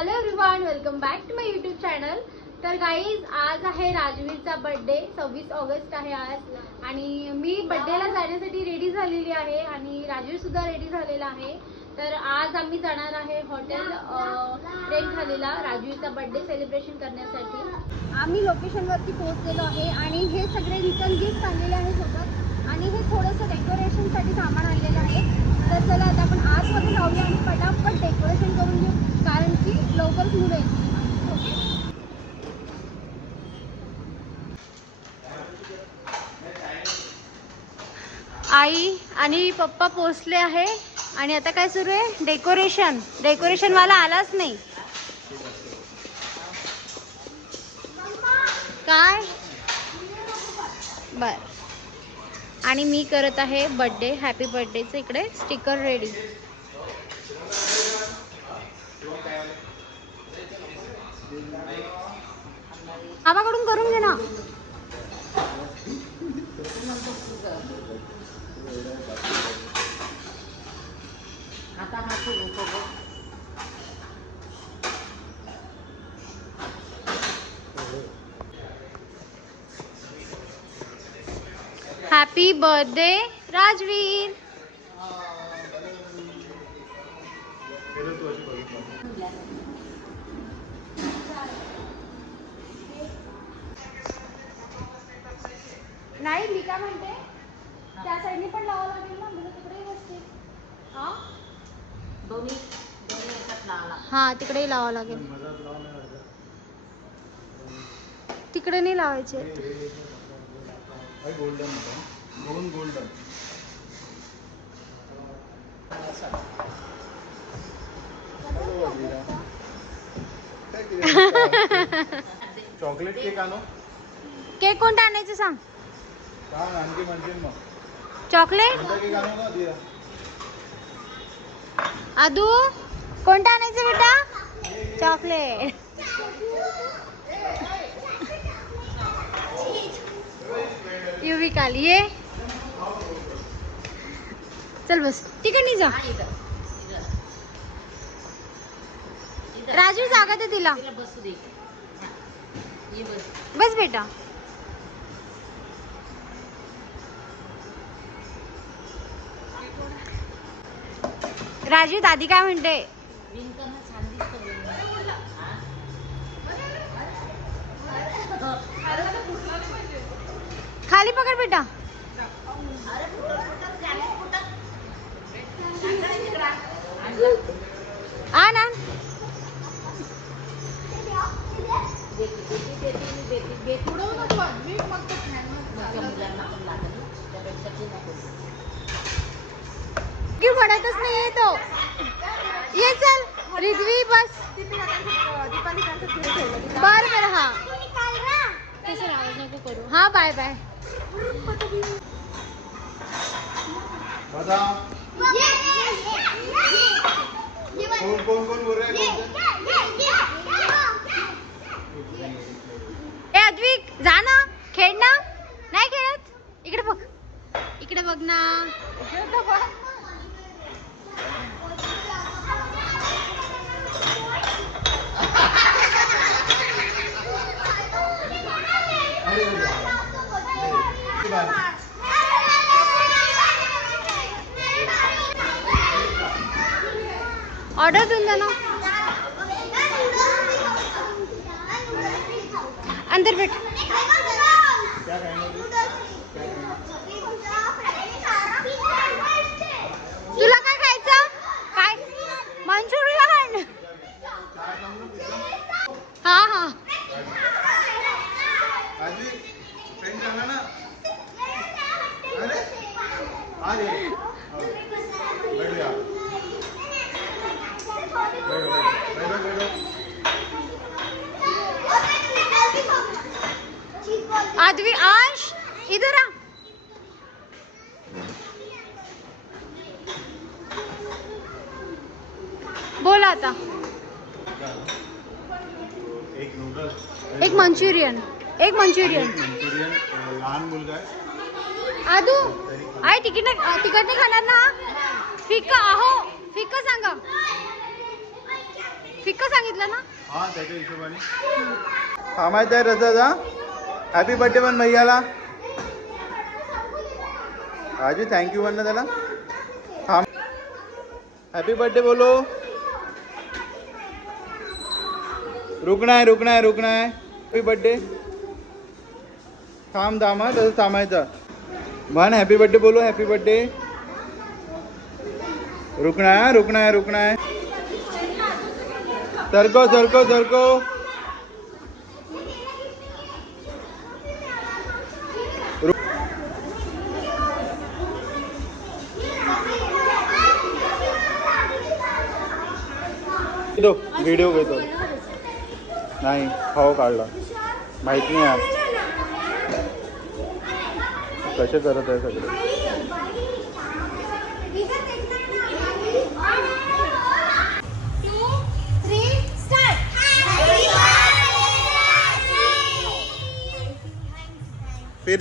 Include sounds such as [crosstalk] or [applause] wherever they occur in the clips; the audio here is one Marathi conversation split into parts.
Hello everyone welcome back to my YouTube channel तर गाईज आज आहे राजवीरचा बर्थडे सव्वीस ऑगस्ट आहे आज. आणि मी बड्डेला जाण्यासाठी रेडी झालेली आहे आणि राजवीर सुद्धा रेडी झालेला आहे. तर आज आम्ही जाणार आहे हॉटेल रेंट झालेला राजवीरचा बर्थडे सेलिब्रेशन करण्यासाठी. आम्ही लोकेशनवरती पोहोचलेलो आहे आणि हे सगळे रिटर्न गिफ्ट आणलेले आहे सोबत. आणि हे थोडंसं डेकोरेशनसाठी सामान आणलेलं आहे. तर चला आता आपण आजमध्ये जाऊया आणि पटापट डेकोरेशन करून घेऊ. कारण की लवकरच मुलं येतील. आई आणि पप्पा पोचले आहे. आणि आता काय सुरू आहे? डेकोरेशन डेकोरेशन वाला आलाच नाही. काय? बर. आणि मी करत आहे बर्थडे हॅपी बर्थडेचं इकडे स्टिकर रेडी आबाकडून करून घे ना. आता हा सुरू बघू हॅपी बर्थडे राजवीर काय म्हणते? त्या साईडने पण लावावं लागेल ना म्हणजे तिकडे बसते. हा? दोन्ही दोन्ही याच्यात लावला हा तिकडेही लावावं लागेल. तिकडे नाही लावायचे. गोल्डन दोन गोल्डन. [laughs] चॉकलेट केक आणू? केक कोणता आणायचं सांग? चॉकलेट? आदू कोणता आणायचं बेटा? चॉकलेट. युवी काल ये. चल बस तिकडे जा हा. राजू जागा दे तिला. तिला बसू दे. ये बस. बस बेटा. राजू दादी काय म्हणते? खाली पकड बेटा. अरे आ ना. देते, मी त्यापेक्षा तू नको देऊ. की म्हणतच नाही तो? ये चल रिद्वी बस। बर बर हा। हाँ आवाज़ नको करू? हा बाय बाय कौन कोण कोण कोण बोल रहे हैं? ऑर्डर देऊन द्या ना. अंदर भेट आदवी आश इधर आ। बोला आता। एक नूडल्स एक मंचुरियन एक मंचुरियन। मंचुरियन लहान मुलगा आहे आदू आई तिकीट नाही तिकट नाही खाणार ना? फिक्का आहो फिक्का सांगा। फिक्क सांगितलं ना? हा त्याच्या हिशोबाने. थांबायचं आहे रसाचा हॅपी बर्थडे पण भैयाला. राजू थँक्यू म्हण ना त्याला. थांब हॅपी बर्थडे बोलो. रुकना आहे रुकना आहे रुकना आहे. हॅपी बर्थडे थांब थांब हा तसं थांबायचं. म्हण हॅपी बर्थडे बोलो हॅपी बर्थडे रुकना आहे रुकना आहे रुकना आहे. सरको सरको सरको रु- व्हिडिओ घेतो. नाही हो काढला. माहीत नाही यार. कसे करत आहे सगळे? फिर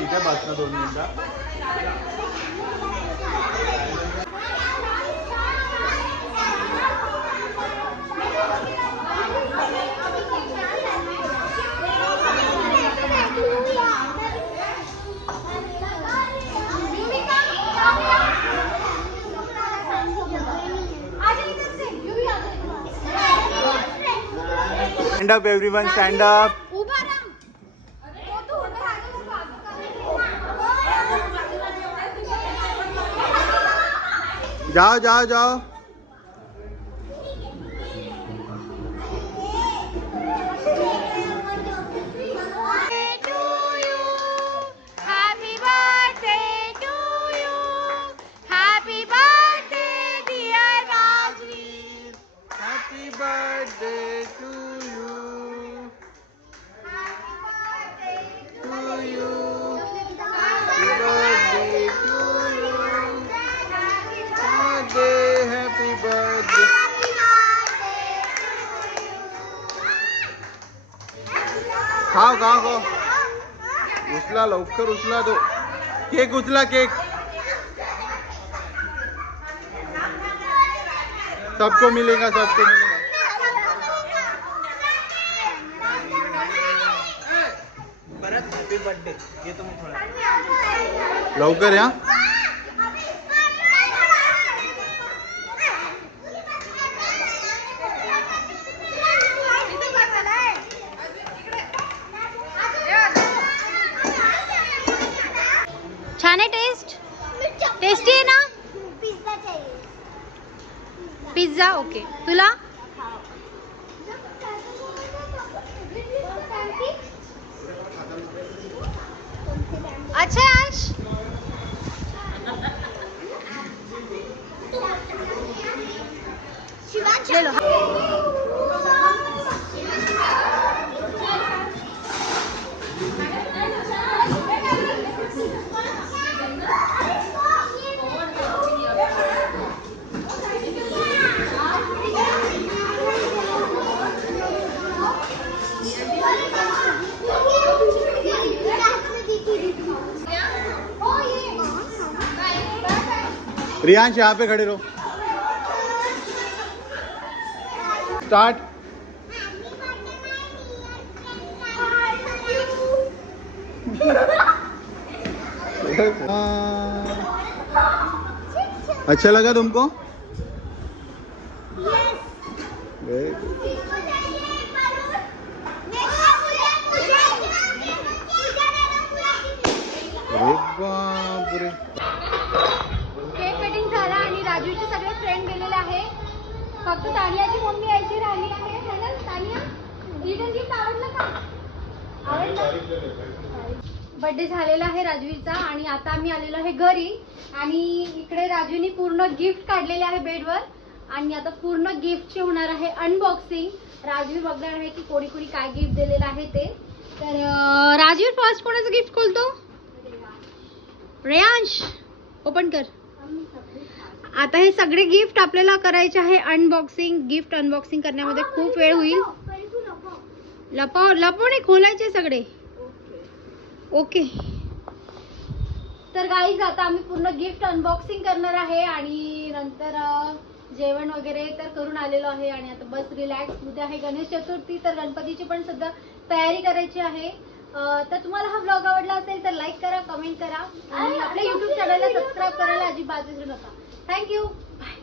इथे बसणार दोन मिनिटं. Stand up everyone stand up जाओ जाओ जाओ. खाओ खाओ खाओ। उचला लवकर उचला तो केक उचला केक। सबको मिलेगा सबको मिलेगा। ये तुम थोड़ा लवकर या पिझ्झा ओके. तुला? अच्छा याश ले. रियांश यहाँ पे खड़े रहो। स्टार्ट [laughs] अच्छा लगा तुमको? Very good. फक्त तानियाची मम्मी यायची राहिली आहे है ना, तानिया? रिटर्न गिफ्ट आवडलं का? आवडलं? बर्थडे झालेला आहे राजवीरचा आणि आता आम्ही आलेलो आहे घरी. आणि इकडे राजूने पूर्ण गिफ्ट काढलेले आहे बेडवर. आणि आता पूर्ण गिफ्टचे होणार आहे अनबॉक्सिंग राजवीर बघणार आहे की कोणी कोणी काय गिफ्ट दिलेलं आहे ते. तर अं, राजवीर फर्स्ट कोणाचं गिफ्ट खोलतो? रेयांश ओपन कर. आता हे सगळे गिफ्ट आपल्याला करायचे आहे. अनबॉक्सिंग गिफ्ट अनबॉक्सिंग करण्यामध्ये खूप वेळ होईल. लपव लपवणे खोलायचे सगळे. ओके. तर गाईज आता आम्ही पूर्ण गिफ्ट अनबॉक्सिंग करणार आहे आणि नंतर जेवण वगैरे तर करून आलेलो आहे आणि आता बस रिलॅक्स उद्या आहे गणेश चतुर्थी तर गणपतीची पण सध्या तयारी करायची आहे. तर तुम्हाला हा ब्लॉग आवडला असेल तर लाईक करा कमेंट करा. आणि आपल्या युट्यूब चॅनलला सबस्क्राईब करायला अजिबात विसरू नका. Thank you. Bye.